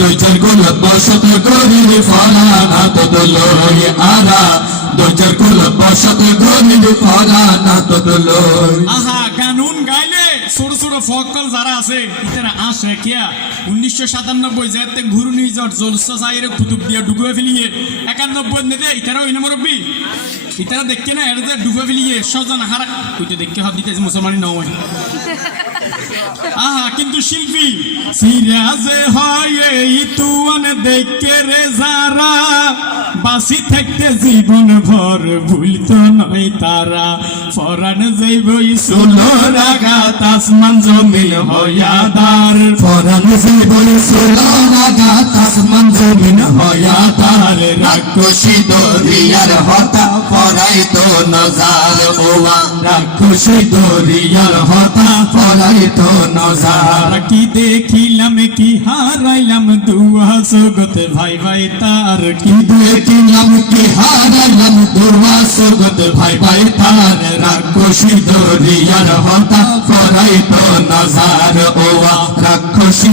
দৈচার কুল বসত করিল ফলানা তদলই আরা দৈচার কুল বসত করিল ফলানা তদলই। আহা গানুন গাইলে ছোট ছোট ফকল যারা আছে ইতারা আসে কিয়া 1997 যেতে ঘূর্ণিঝড় জলসা সাইরে কুতুব দিয়া ডুবে ফেলিয়ে 91 নেতে ইতারা ওই মুরব্বি ইতারা দেখকে না এর যে ডুবে ফেলিয়ে সজন হারা কইতে দেখকে হাত দিতে মুসলমানি নয়। আহা কিন্তু শিল্পী সিরাজে হয় ইতুয়ান দেখকে রে যারা বাসি থাকতে জীবন ভর ভুলতো নয় তারা ফরান যাইবই সুলোর আঘাত আসমান জমিন হইয়াদার ফরান যাইবই সুলোর আঘাত আসমান জমিন হইয়াদার রাক্ষসী দরিয়ার হতা পরাই তো নজার ওয়া রাক্ষসী দরিয়ার হতা পরাই তো নজার। কি দেখিলাম কি হারাইলাম দুয়া জগতে ভাই ভাই তার কি দেখিলাম কি হারাইলাম দুয়া জগতে ভাই ভাই তার রাক্ষসী দরিয়ার হতা পরাই তো নজার ওয়া রাক্ষসী